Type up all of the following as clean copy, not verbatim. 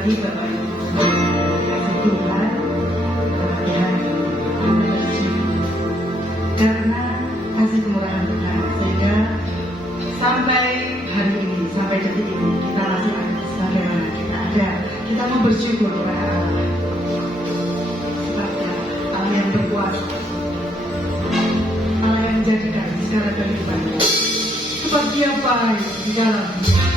lagi Bapak Ibu, kasih Tuhan hari-hari kita bersyukur karena kasih kemurahan Tuhan, sehingga sampai hari ini, sampai detik ini kita masih ada sebagaimana kita ada. Kita mau bersyukur kepada Allah, sebabnya Allah yang berkuasa, Allah yang menjadikan segala kehidupan, sebab Dia baik di dalam hidup.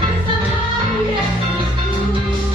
Bersamamu Yesusku.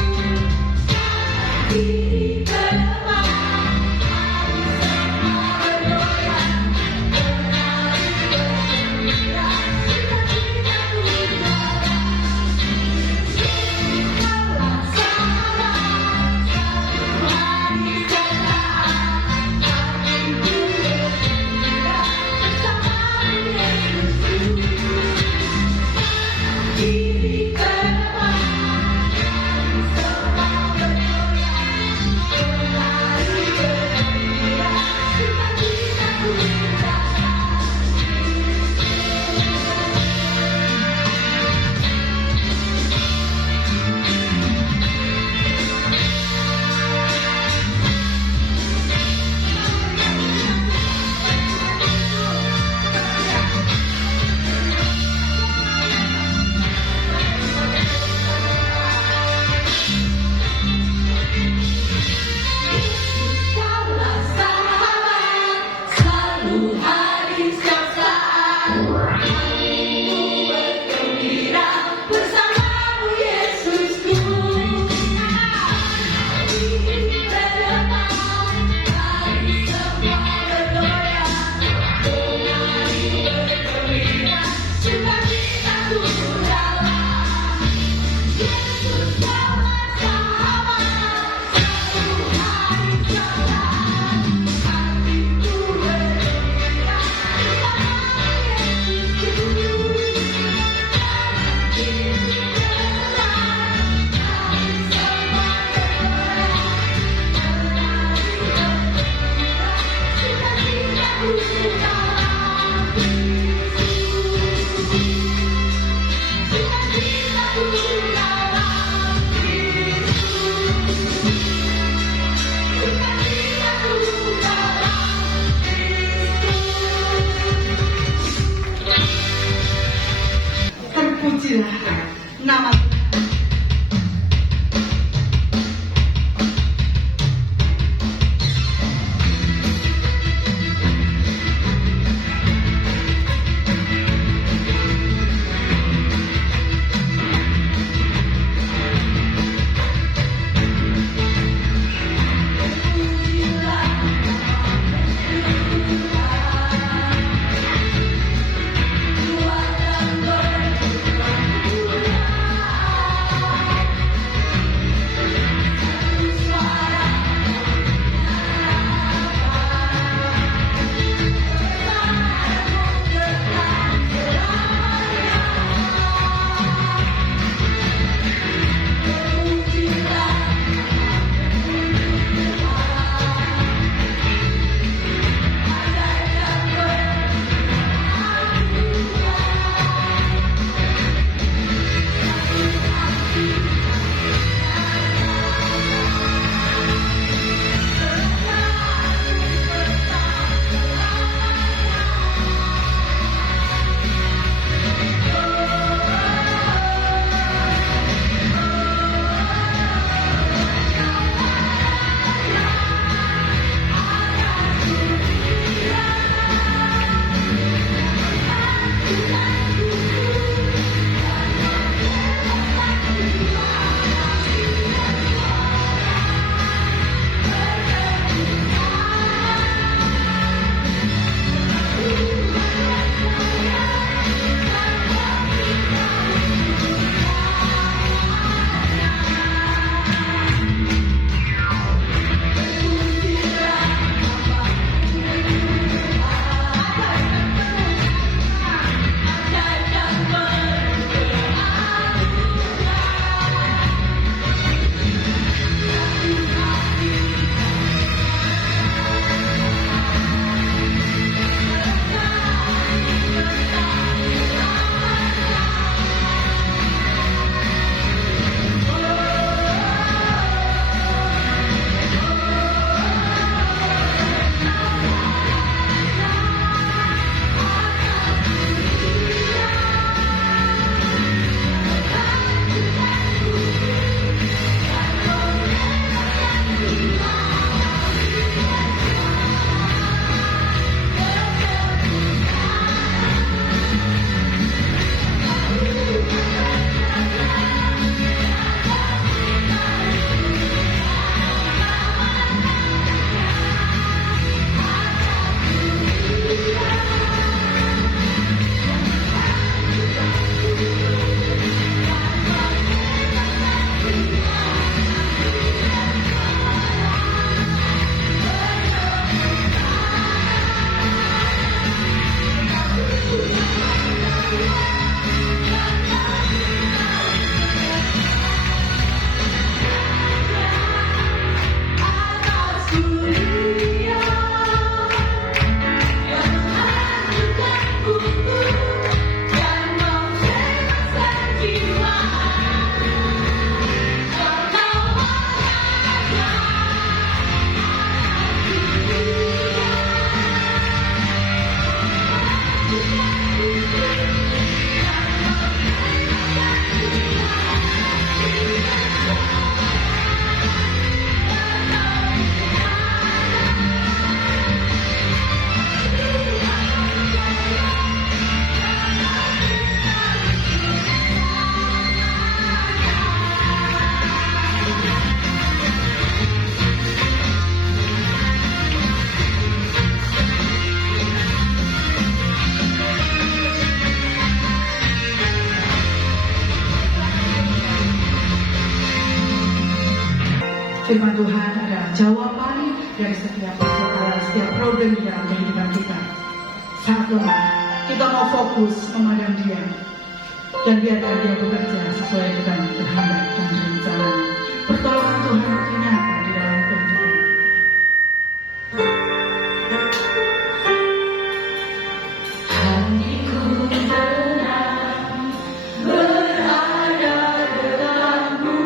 firman Tuhan adalah jawaban dari setiap persoalan, setiap problem di dalam kehidupan kita. Saat lemah, kita mau fokus memandang Dia dan biarkan Dia bekerja sesuai dengan kehendak dan rencana. Pertolongan Tuhan itu nyata di dalam kehidupan. Hatiku tenang berada denganmu,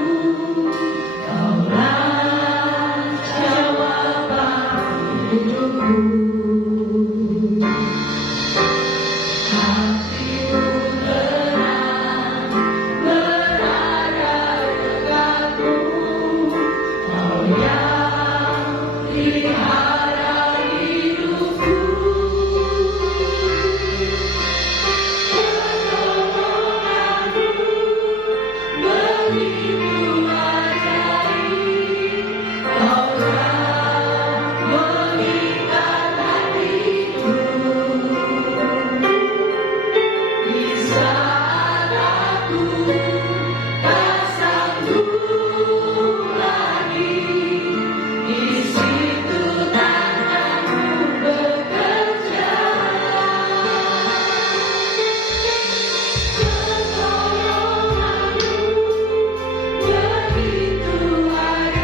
Kaulah jawaban hidupku. Hatiku tenang berada denganmu, Kau yang pelihara hidupku. Pertolonganmu begitu ajaib, Kau yang mengikat hatiku. Di saat aku tak sanggup lagi, di situ tanganmu bekerja. Pertolonganmu begitu ajaib, Kau tak mengikat hatiku. Tertuju padamu,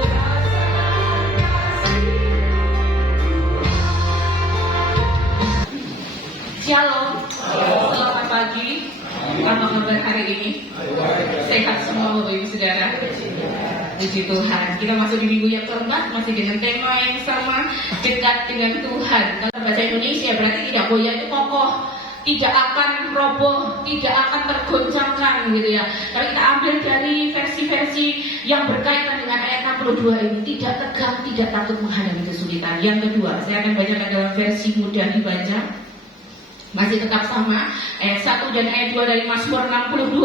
merasakan kasih-Mu Shalom, selamat pagi. Apa kabar hari ini? Sehat semua Bapak Ibu Saudara. Puji Tuhan. Kita masuk di minggu yang keempat, masih dengan tema yang sama, dekat dengan Tuhan. Kalau bahasa Indonesia berarti tidak goyah, itu kokoh, tidak akan roboh, tidak akan tergoncangkan gitu ya. Tapi kita ambil dari versi-versi yang berkaitan dengan ayat 62 ini, tidak tegang, tidak takut menghadapi kesulitan. Yang kedua, saya akan bacakan dalam versi mudah dibaca. Masih tetap sama, ayat 1 dan ayat 2 dari Mazmur 62.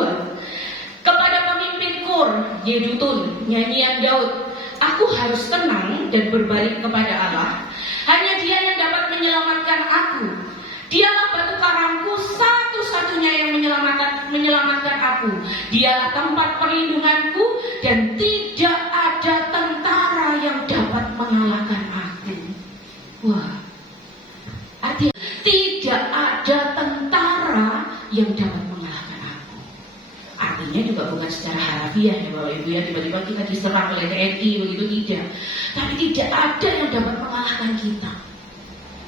Kepada pemimpin kor, Yedutun, nyanyian Daud, aku harus tenang dan berbalik kepada Allah. Hanya Dia yang dapat menyelamatkan aku. Dialah batu karangku, satu-satunya yang menyelamatkan aku. Dialah tempat perlindunganku, dan tidak ada tentara yang dapat mengalahkan aku. Wah, artinya tidak ada tentara yang dapat mengalahkan aku. Artinya juga bukan secara harafiah ya Bapak Ibu ya, tiba-tiba kita diserang oleh TNI begitu, tidak. Tapi tidak ada yang dapat mengalahkan kita.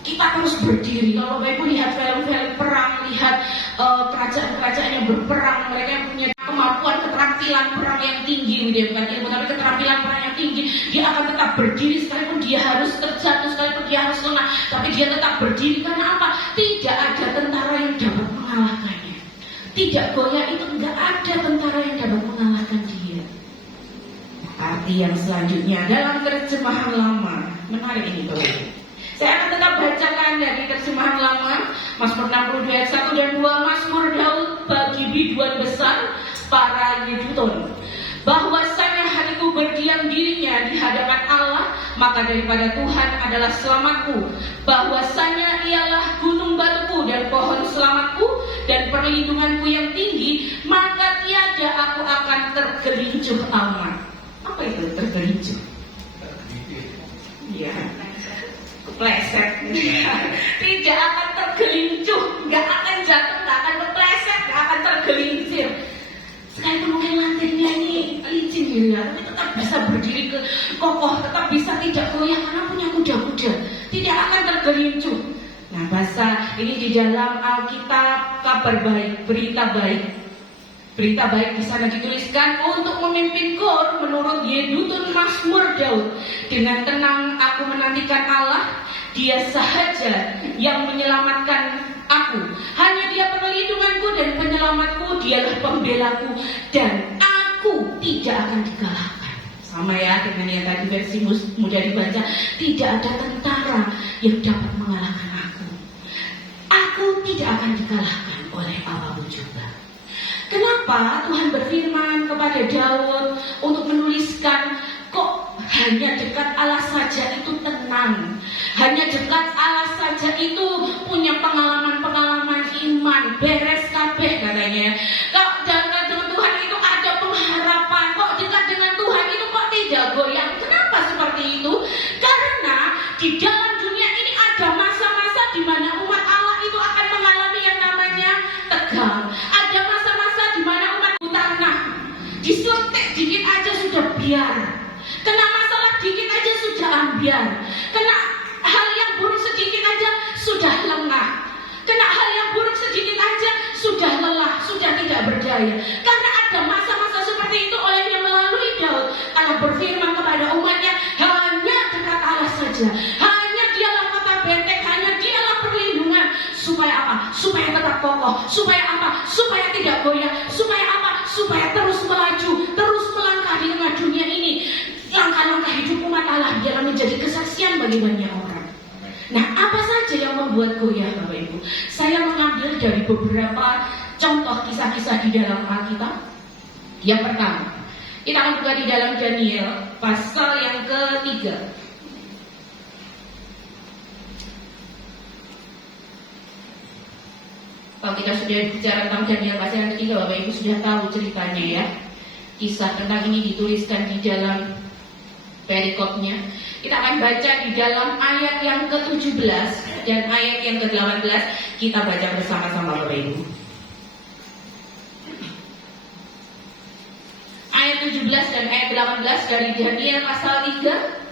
Kita terus berdiri. Kalau Bapak Ibu lihat film-film perang, lihat kerajaan-kerajaan yang berperang, mereka yang punya kemampuan keterampilan perang yang tinggi, gitu ya, bukan ilmu tapi keterampilan perang yang tinggi, dia akan tetap berdiri sekalipun dia harus terjatuh, sekalipun dia harus lemah, tapi dia tetap berdiri. Karena apa? Tidak ada tentara yang dapat mengalahkannya. Tidak goyah Goya itu nggak ada tentara yang dapat mengalahkan dia. Arti yang selanjutnya dalam terjemahan lama, menarik ini Bapak. Saya akan tetap bacakan dari terjemahan lama, Mazmur 62 ayat 1 dan 2, Mazmur Daud bagi biduan besar para yedutun. Bahwasanya hatiku berdiam dirinya di hadapan Allah, maka daripada Tuhan adalah selamatku. Bahwasanya ialah gunung batuku dan pohon selamatku dan perlindunganku yang tinggi, maka tiada aku akan tergelincir amat. Apa itu tergelincir? Ya, kepleset. Tidak akan tergelincir, nggak akan jatuh, nggak akan kepleset, nggak akan tergelincir. Sekalipun mungkin lantainya ini licin gitu ya, tapi tetap bisa berdiri kokoh, tetap bisa tidak goyah karena punya kuda-kuda, tidak akan tergelincir. Nah, bahasa ini di dalam Alkitab kabar baik, berita baik. Berita baik di sana dituliskan untuk memimpin kor menurut Yedutun Mazmur Daud. Dengan tenang aku menantikan Allah, Dia sahaja yang menyelamatkan aku. Hanya Dia perlindunganku dan penyelamatku, Dialah pembelaku, dan aku tidak akan dikalahkan. Sama ya dengan yang tadi versi mudah dibaca, tidak ada tentara yang dapat mengalahkan aku. Aku tidak akan dikalahkan oleh apapun juga. Kenapa Tuhan berfirman kepada Daud untuk menuliskan, kok hanya dekat Allah saja itu tenang, hanya dekat Allah saja itu punya pengalaman-pengalaman iman, beres kabeh katanya. Kok dekat dengan Tuhan itu ada pengharapan, kok dekat dengan Tuhan itu kok tidak goyang. Kenapa seperti itu? Karena di dalam dunia ini ada masa-masa di mana umat Allah itu akan mengalami yang namanya tegang. Ada masa-masa di mana umat tanah disuntik dikit aja sudah biar, kena masalah dikit aja sudah ambiar, kena hal yang buruk sedikit aja sudah lengah, kena hal yang buruk sedikit aja sudah lelah, sudah tidak berdaya. Karena ada masa-masa seperti itu, olehnya melalui Daud Allah berfirman kepada umatnya, hanya dekat Allah saja, hanya Dialah kota benteng, hanya Dialah perlindungan. Supaya apa? Supaya tetap kokoh. Supaya apa? Supaya tidak goyah. Supaya apa? Supaya terus melaju, terus melangkah di tengah dunia ini. Langkah-langkah hidup umat Allah biarlah menjadi kesaksian bagi banyak orang. Nah, apa saja yang membuat goyah Bapak Ibu? Saya mengambil dari beberapa contoh kisah-kisah di dalam Alkitab. Yang pertama, kita akan buka di dalam Daniel pasal yang ketiga. Kalau kita sudah bicara tentang Daniel pasal yang ketiga, Bapak Ibu sudah tahu ceritanya ya. Kisah tentang ini dituliskan di dalam perikopnya. Kita akan baca di dalam ayat yang ke-17 dan ayat yang ke-18. Kita baca bersama-sama Bapak Ibu. Ayat 17 dan ayat 18 dari Daniel pasal 3.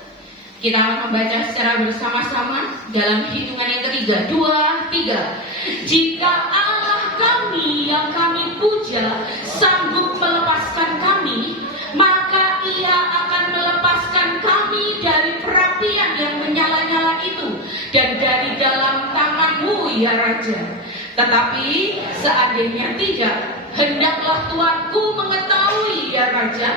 Kita akan membaca secara bersama-sama dalam hitungan yang ketiga. 2, 3. Jika Allah kami yang kami puja sanggup melepaskan kami, maka Ia akan melepaskan kami dari perapian yang menyala-nyala itu dan dari dalam tangan-Mu ya Raja. Tetapi seandainya tidak, hendaklah Tuanku mengetahui ya Raja,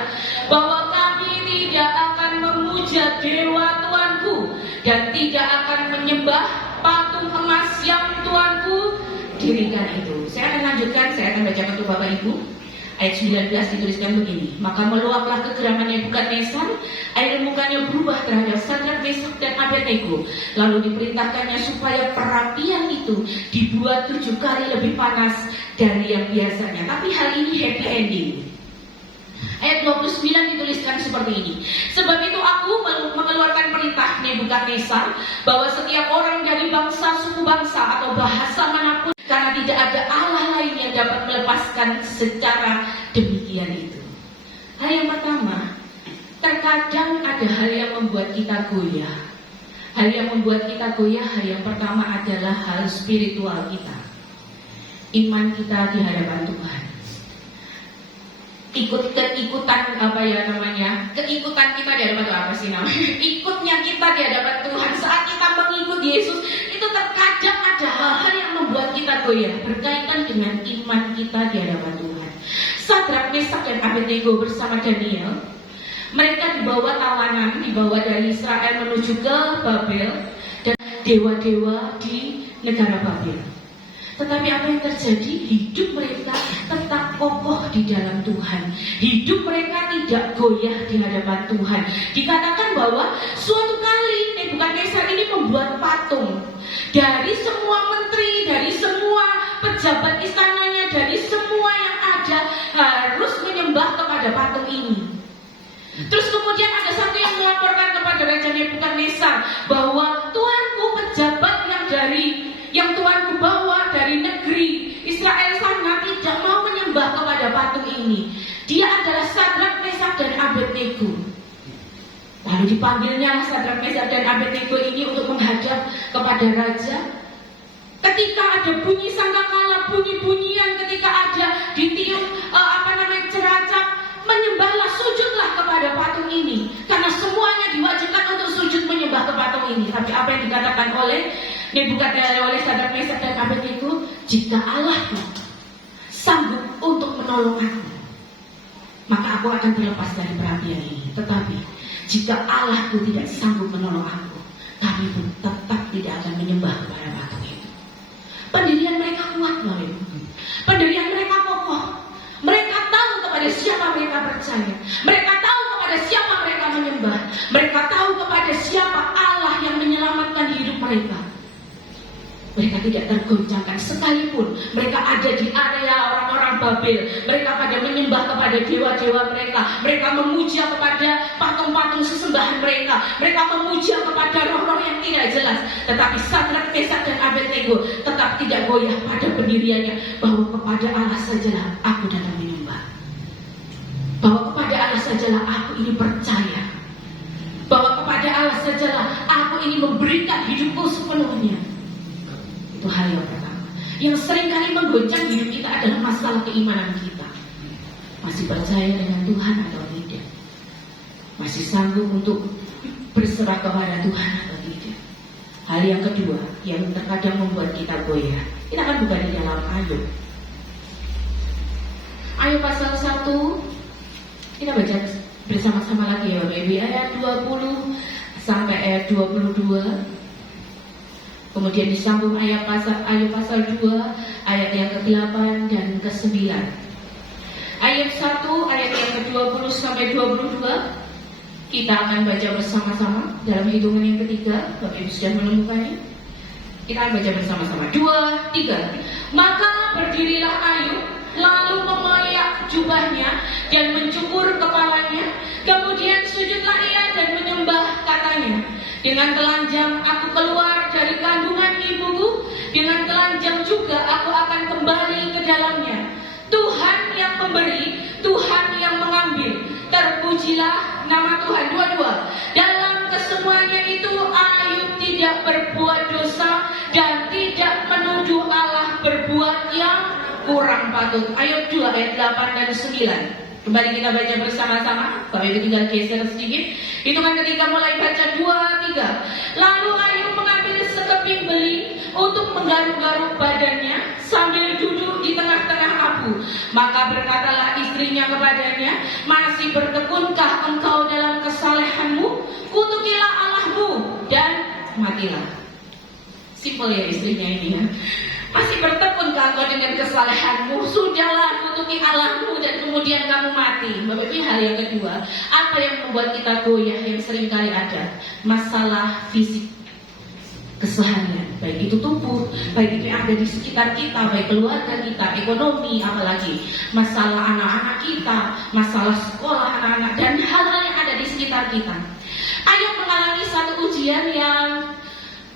bahwa kami tidak akan memuja dewa Tuanku dan tidak akan menyembah patung emas yang Tuanku dirikan itu. Saya akan lanjutkan, saya akan baca untuk Bapak Ibu. Ayat 19 dituliskan begini, maka meluaplah kegeraman Nebukadnezar, air mukanya berubah terhadap Sadrak, Mesak dan Abednego. Lalu diperintahkannya supaya perapian itu dibuat 7 kali lebih panas dari yang biasanya. Tapi hal ini happy ending. Ayat 29 dituliskan seperti ini. Sebab itu aku mengeluarkan perintah Nebukadnezar bahwa setiap orang dari bangsa, suku bangsa atau bahasa manapun, karena tidak ada Allah lain yang dapat melepaskan secara demikian itu. Hal yang pertama, terkadang ada hal yang membuat kita goyah. Hal yang membuat kita goyah, hal yang pertama adalah hal spiritual kita. Iman kita di hadapan Tuhan. Keikutan apa ya namanya? Keikutan kita di hadapan Tuhan, apa sih namanya? Ikutnya kita di hadapan Tuhan saat kita mengikut Yesus, itu terkadang ada hal-hal yang membuat kita goyah berkaitan dengan iman kita di hadapan Tuhan. Sadrak, Mesak, dan Abednego bersama Daniel, mereka dibawa tawanan, dibawa dari Israel menuju ke Babel dan dewa-dewa di negara Babel. Tetapi apa yang terjadi? Hidup mereka tetap kokoh di dalam Tuhan. Hidup mereka tidak goyah di hadapan Tuhan. Dikatakan bahwa suatu kali Nebukadnezar ini membuat patung. Dari semua menteri, dari semua pejabat istananya, dari semua yang ada harus menyembah kepada patung ini. Terus kemudian ada satu yang melaporkan kepada Raja Nebukadnezar bahwa tuanku, pejabat yang tuanku bawa dari negeri Israel sana tidak mau menyembah kepada patung ini. Dia adalah Sadrak, Mesak, dan Abednego. Lalu dipanggilnya Sadrak, Mesak, dan Abednego ini untuk menghadap kepada raja. Ketika ada bunyi sangkakala, bunyi-bunyian, ketika ada ditiup ceracap, menyembahlah, sujudlah kepada patung ini, karena semuanya diwajibkan untuk sujud menyembah ke patung ini. Tapi apa yang dikatakan oleh Nebukadnezar, oleh Sadrak, Mesak, dan Abednego, jika Allah sanggup untuk menolong aku, maka aku akan terlepas dari perapian ini. Tetapi jika Allahku tidak sanggup menolong aku, kami pun tetap tidak akan menyembah kepada patung itu. Pendirian mereka kuat, Bapak. Pendirian mereka kokoh. Mereka tahu kepada siapa mereka percaya. Mereka tahu kepada siapa mereka menyembah. Mereka tahu kepada siapa Allah yang menyelamatkan hidup mereka. Mereka tidak tergoncangkan sekalipun mereka ada di area orang-orang Babel. Mereka pada menyembah kepada dewa-dewa mereka. Mereka memuja kepada patung-patung sesembahan mereka. Mereka memuja kepada roh-roh yang tidak jelas. Tetapi Sadrak, Mesak, dan Abednego tetap tidak goyah pada pendiriannya, bahwa kepada Allah sajalah aku datang menyembah. Bahwa kepada Allah sajalah aku ini percaya. Bahwa kepada Allah sajalah aku ini memberikan hidupku sepenuhnya. Itu hal yang pertama. Yang seringkali menggoncang hidup kita adalah masalah keimanan kita. Masih percaya dengan Tuhan atau tidak? Masih sanggup untuk berserah kepada Tuhan atau tidak? Hal yang kedua yang terkadang membuat kita goyah, kita akan buka di dalam Ayub. Ayub pasal 1, kita baca bersama-sama lagi ya Bapak Ibu, ayat 20 sampai ayat 22. Kemudian disambung Ayub pasal 2 ayat yang ke-8 dan ke-9. Ayub 1 ayat yang ke-20 sampai 22 kita akan baca bersama-sama dalam hitungan yang ketiga. Bapak Ibu sudah menemukannya? Kita akan baca bersama-sama. 2, 3. Maka berdirilah Ayub, lalu mengoyak jubahnya dan mencukur kepalanya. Kemudian sujudlah ia dan menyembah, katanya, dengan telanjang aku keluar dari kandungan ibuku, dengan telanjang juga aku akan kembali ke dalamnya. Tuhan yang memberi, Tuhan yang mengambil, terpujilah nama Tuhan. 22. Dalam kesemuanya itu Ayub tidak berbuat dosa dan tidak menuduh Allah berbuat yang kurang patut. Ayub 2 ayat 8 dan 9. Kembali kita baca bersama-sama. Bapak Ibu tinggal geser sedikit. Hitungan ketiga mulai baca. 2, 3. Lalu Ayub mengambil sekeping beling untuk menggaruk-garuk badannya sambil duduk di tengah-tengah abu. Maka berkatalah istrinya kepadanya, masih bertekunkah engkau dalam kesalehanmu? Kutukilah Allahmu dan matilah. Simpel ya istrinya ini ya. Masih bertekunkah engkau dengan kesalehanmu? Sudahlah, kutuki Allahmu dan kemudian kamu mati. Bapak Ibu, hal yang kedua, apa yang membuat kita goyah yang seringkali ada? Masalah fisik, keseharian, baik itu tubuh, baik itu yang ada di sekitar kita, baik keluarga kita, ekonomi, apalagi masalah anak-anak kita, masalah sekolah anak-anak, dan hal-hal yang ada di sekitar kita. Ayub mengalami satu ujian yang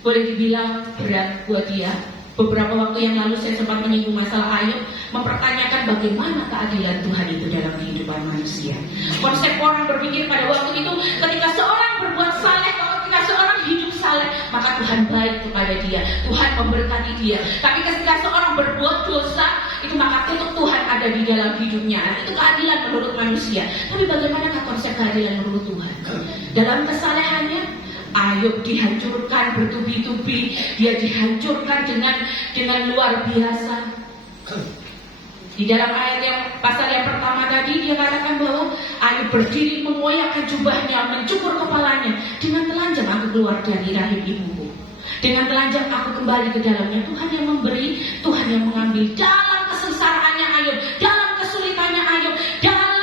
boleh dibilang berat buat dia. Beberapa waktu yang lalu saya sempat menyinggung masalah Ayub, mempertanyakan bagaimana keadilan Tuhan itu dalam kehidupan manusia. Konsep orang berpikir pada waktu itu, ketika seorang berbuat saleh, ketika seorang hidup saleh, maka Tuhan baik kepada dia, Tuhan memberkati dia. Tapi ketika seorang berbuat dosa, itu maka kutuk Tuhan ada di dalam hidupnya. Itu keadilan menurut manusia. Tapi bagaimanakah konsep keadilan menurut Tuhan? Dalam kesalehannya, Ayub dihancurkan bertubi-tubi, dia dihancurkan dengan luar biasa. Di dalam ayat yang pasal yang pertama berdiri mengoyakkan jubahnya, mencukur kepalanya. Dengan telanjang aku keluar dari rahim ibuku. Dengan telanjang aku kembali ke dalamnya. Tuhan yang memberi, Tuhan yang mengambil. Dalam kesengsaraannya Ayub, dalam kesulitannya Ayub, dalam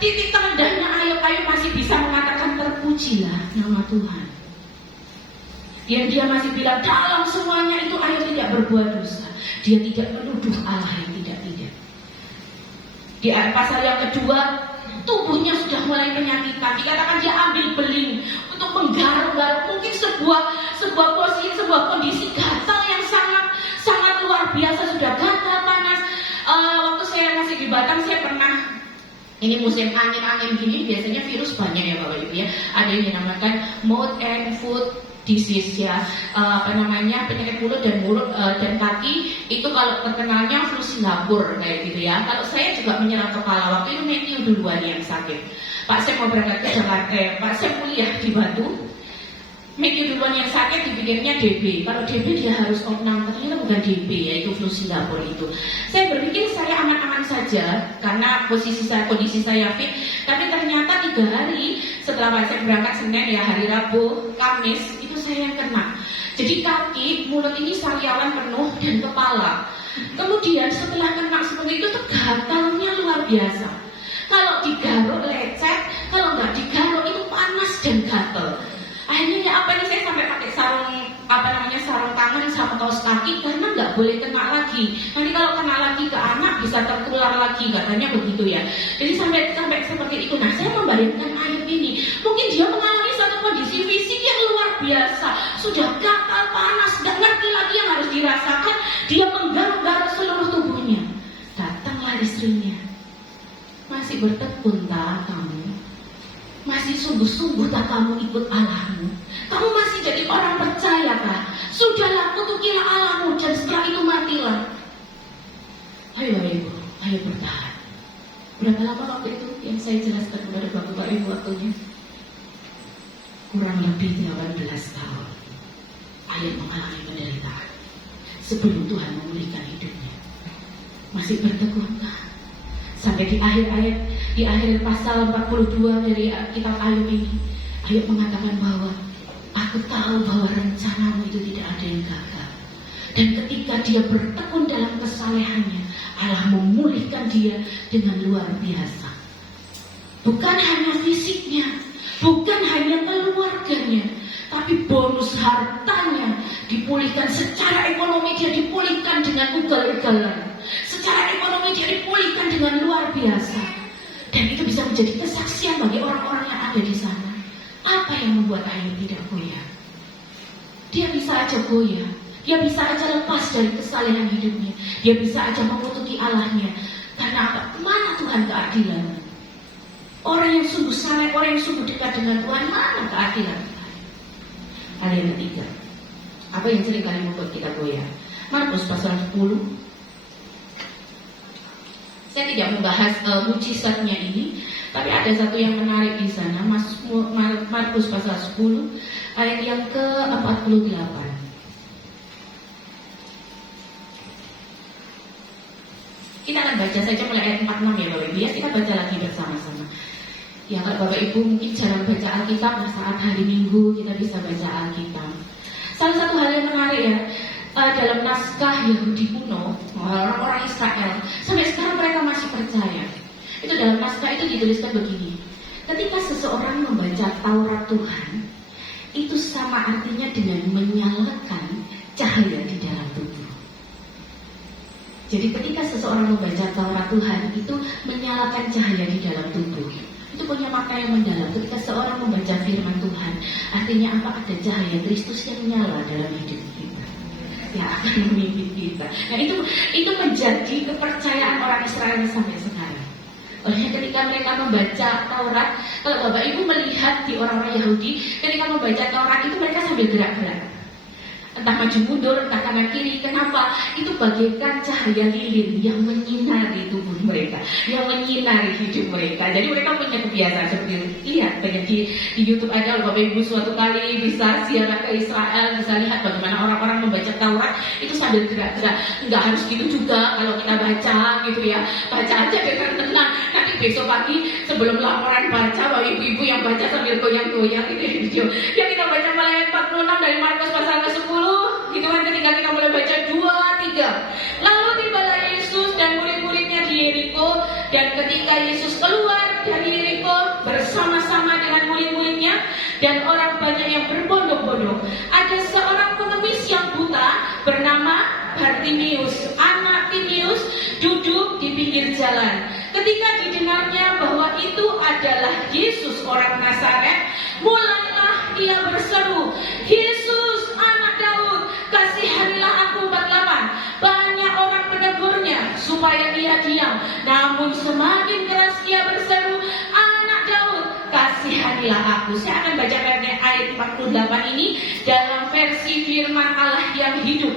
titik terendahnya Ayub masih bisa mengatakan terpujilah nama Tuhan. Yang dia masih bilang dalam semuanya itu Ayub tidak berbuat dosa. Dia tidak menuduh Allah yang tidak-tidak. Di pasal yang kedua, tubuhnya sudah mulai penyakitan. Dikatakan dia ambil beling untuk menggaruk-garuk. Mungkin sebuah posisi, sebuah kondisi gatal yang sangat luar biasa. Sudah gatal, panas. Waktu saya masih di Batam, saya pernah, ini musim angin-angin gini, biasanya virus banyak ya Bapak Ibu ya. Ada yang dinamakan mouth and foot disease ya, penyakit mulut dan kaki. Itu kalau terkenalnya flu Singapura kayak gitu ya. Kalau saya juga menyerang kepala, waktu itu Matthew duluan yang sakit. Pak Sam mau berangkat ke Jakarta, Pak Sam kuliah di Batu. Matthew duluan yang sakit, dipikirnya DB. Kalau DB dia harus opnam, ternyata bukan DB, yaitu flu Singapura itu. Saya berpikir saya aman-aman saja karena kondisi saya fit. Tapi ternyata 3 hari setelah Pak Sam berangkat Senin ya, hari Rabu, Kamis itu saya yang kena. Jadi kaki, mulut ini sariawan penuh dan kepala. Kemudian setelah kena seperti itu tuh gatalnya luar biasa. Kalau digaruk lecet, kalau nggak digaruk itu panas dan gatal. Akhirnya ya apa ini saya sampai pakai sarung tangan sama kaos kaki karena nggak boleh kena lagi. Nanti kalau kena lagi ke anak bisa tertular lagi, katanya begitu ya. Jadi sampai seperti itu. Nah, saya membayangkan Ayub ini, mungkin dia mengalami satu kondisi fisik yang luar biasa. Sudah gatal, panas, nggak ngerti lagi yang harus dirasakan. Dia menggaruk-garuk seluruh tubuhnya. Datanglah istrinya. Masih bertekun tak kamu? Masih sungguh-sungguh tak kamu ikut Allahmu? Kamu masih jadi orang percaya kah? Sudahlah, kutukilah Allahmu dan setelah itu matilah. Ayo Ibu, ayo bertahan. Berapa lama waktu itu yang saya jelaskan kepada Bapak Ibu waktunya? Kurang lebih 18 tahun. Ayub mengalami penderitaan sebelum Tuhan memulihkan hidupnya. Masih bertekun kah? Sampai di akhir pasal 42 dari kitab Ayub ini, Ayub mengatakan bahwa aku tahu bahwa rencanamu itu tidak ada yang gagal. Dan ketika dia bertekun dalam kesalehannya, Allah memulihkan dia dengan luar biasa. Bukan hanya fisiknya, bukan hanya keluarganya, tapi bonus hartanya dipulihkan. Secara ekonomi dia dipulihkan dengan ugal-ugalan. Secara ekonomi dia dipulihkan dengan luar biasa. Dan itu bisa menjadi kesaksian bagi orang-orang yang ada di sana. Apa yang membuat Ayub tidak goyah? Dia bisa aja goyah. Dia bisa aja lepas dari kesalehan hidupnya. Dia bisa aja mengutuki Allahnya. Karena apa? Mana Tuhan keadilan? Orang yang sungguh saleh, orang yang sungguh dekat dengan Tuhan, mana keadilan? Hal yang ketiga, apa yang sering kali membuat kita goyah? Markus pasal 10. Saya tidak membahas mujizatnya ini, tapi ada satu yang menarik di sana. Markus pasal 10 ayat yang ke-48. Kita akan baca saja mulai ayat 46 ya Bapak Ibu ya. Kita baca lagi bersama-sama. Ya kalau Bapak Ibu mungkin jarang baca Alkitab, nah saat hari Minggu kita bisa baca Alkitab. Salah satu hal yang menarik ya, dalam naskah Yahudi kuno, orang-orang Israel, sampai sekarang mereka masih percaya. Itu dalam naskah itu dituliskan begini: ketika seseorang membaca Taurat Tuhan, itu sama artinya dengan menyalakan cahaya di dalam tubuh. Jadi ketika seseorang membaca Taurat Tuhan, itu menyalakan cahaya di dalam tubuh. Itu punya makna yang mendalam. Ketika seorang membaca firman Tuhan, artinya apa? Ada cahaya Kristus yang nyala dalam hidup kita, yang akan memimpin kita. Nah itu menjadi kepercayaan orang Israel sampai sekarang. Oleh ketika mereka membaca Taurat, kalau Bapak Ibu melihat di orang-orang Yahudi, ketika membaca Taurat itu mereka sambil gerak-gerak, entah maju mundur, entah kanan kiri. Kenapa? Itu bagaikan cahaya lilin yang menyinari tubuh mereka, yang menyinari hidup mereka. Jadi mereka punya kebiasaan seperti itu. Lihat banyak di YouTube ada. Bapak Ibu suatu kali bisa ziarah ke Israel, bisa lihat bagaimana orang-orang membaca Taurat itu sambil gerak-gerak. Enggak harus gitu juga kalau kita baca gitu ya. Baca aja dengan tenang. Nanti besok pagi sebelum laporan baca, bahwa ibu-ibu yang baca sambil goyang-goyang itu video. Yang kita baca mulai ayat 46 dari Markus pasal ke-10, gitu kan, ketika kita mulai baca 2, 3. Lalu tibalah Yesus dan murid-muridnya di Yeriko, dan ketika Yesus keluar dari Yeriko bersama-sama dengan murid-muridnya dan orang banyak yang berbondong-bondong, ada seorang pengemis yang buta bernama Bartimius, anak Timius, duduk di pinggir jalan. Ketika didengarnya bahwa itu adalah Yesus orang Nazaret, mulailah ia berseru, "Yesus, anak Daud, kasihanilah aku." 48. Banyak orang menegurnya supaya ia diam, namun semakin keras ia berseru, "Anak Daud, kasihanilah aku." Saya akan baca ayat 48 ini dalam versi firman Allah yang hidup.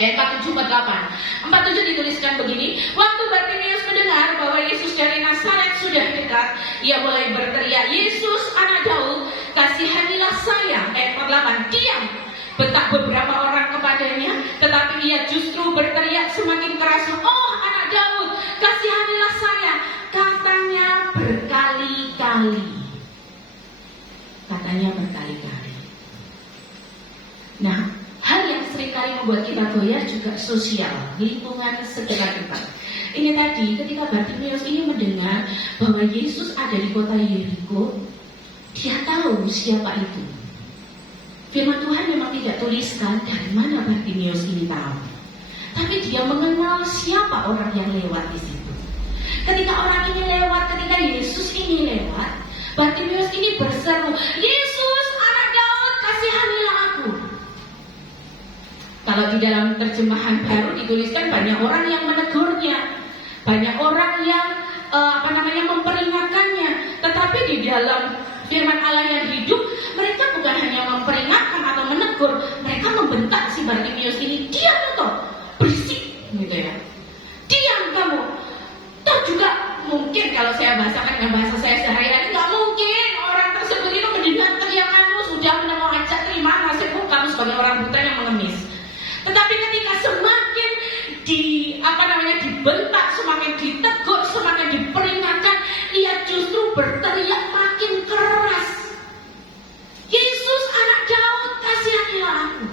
Ayat 47-48. 47 dituliskan begini, waktu Bartimius mendengar bahwa Yesus dari Nazaret sudah dekat, ia mulai berteriak, "Yesus, anak Daud, kasihanilah saya." Ayat 48. Diam, bentak beberapa orang kepadanya, tetapi ia justru berteriak semakin keras, "Oh anak Daud, kasihanilah saya." Katanya berkali-kali. Katanya berkali-kali. Nah, hal yang seringkali membuat kita goyah juga sosial, lingkungan sekitar kita. Ini tadi ketika Bartimius ini mendengar bahwa Yesus ada di kota Yeriko, dia tahu siapa itu. Firman Tuhan memang tidak tuliskan dari mana Bartimius ini tahu, tapi dia mengenal siapa orang yang lewat di situ. Ketika orang ini lewat, ketika Yesus ini lewat, Bartimius ini berseru, "Yesus, anak Daud, kasihanilah aku." Kalau di dalam terjemahan baru dituliskan banyak orang yang menegurnya, banyak orang yang memperingatkannya. Tetapi di dalam firman Allah yang hidup, mereka bukan hanya memperingatkan atau menegur, mereka membentak si Bartimius ini, "Diam toh, berisik," gitu ya. "Diam kamu." Toh juga mungkin kalau saya bahasakan dengan bahasa saya sehari-hari, nggak mungkin orang tersebut itu mendengar teriakanmu, sudah mau ajak terima nasibmu, kamu sebagai orang buta yang mengemis. Tetapi ketika semakin dibentak, semakin ditegur, semakin diperingatkan, ia justru berteriak makin keras, "Yesus, anak Daud, kasihanilah aku."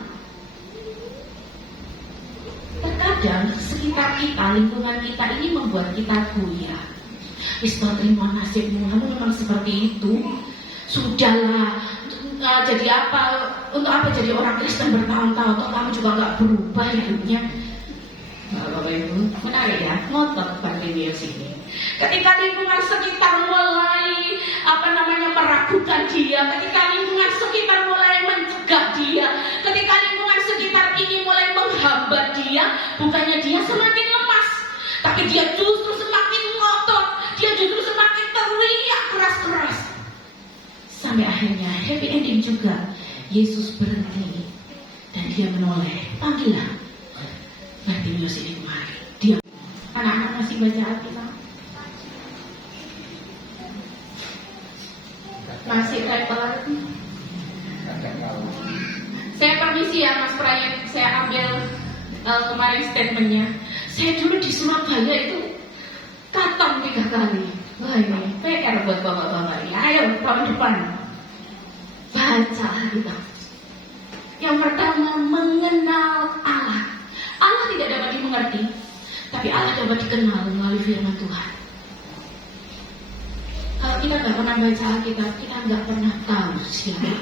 Terkadang sekitar kita, lingkungan kita ini membuat kita goyah. "Wis terima nasibmu, kamu memang seperti itu. Sudahlah, jadi apa? Untuk apa jadi orang Kristen bertahun-tahun? Toh kamu juga nggak berubah hidupnya." Bapak Ibu, menarik ya, ngotot Bartimius ini. Ketika lingkungan sekitar mulai meragukan dia, ketika lingkungan sekitar mulai mencegah dia, ketika lingkungan sekitar ini mulai menghambat dia, bukannya dia semakin lemas, tapi dia justru semakin ngotot, dia justru semakin teriak keras-keras. Sampai akhirnya happy ending juga. Yesus berhenti dan dia menoleh, "Panggillah Bartimius ini kemari." Dia, anak-anak masih baca Alkitab? Masih typer? Saya permisi ya Mas Prayen, saya ambil kemarin statementnya. Saya dulu di Surabaya itu katam 3 kali. Wah, ini PR buat bapak-bapak ini. Ayo tahun depan baca Alkitab. Yang pertama, mengenal Allah. Allah tidak dapat dimengerti, tapi Allah dapat dikenal melalui firman Tuhan. Kalau kita nggak pernah baca Alkitab, kita nggak pernah tahu siapa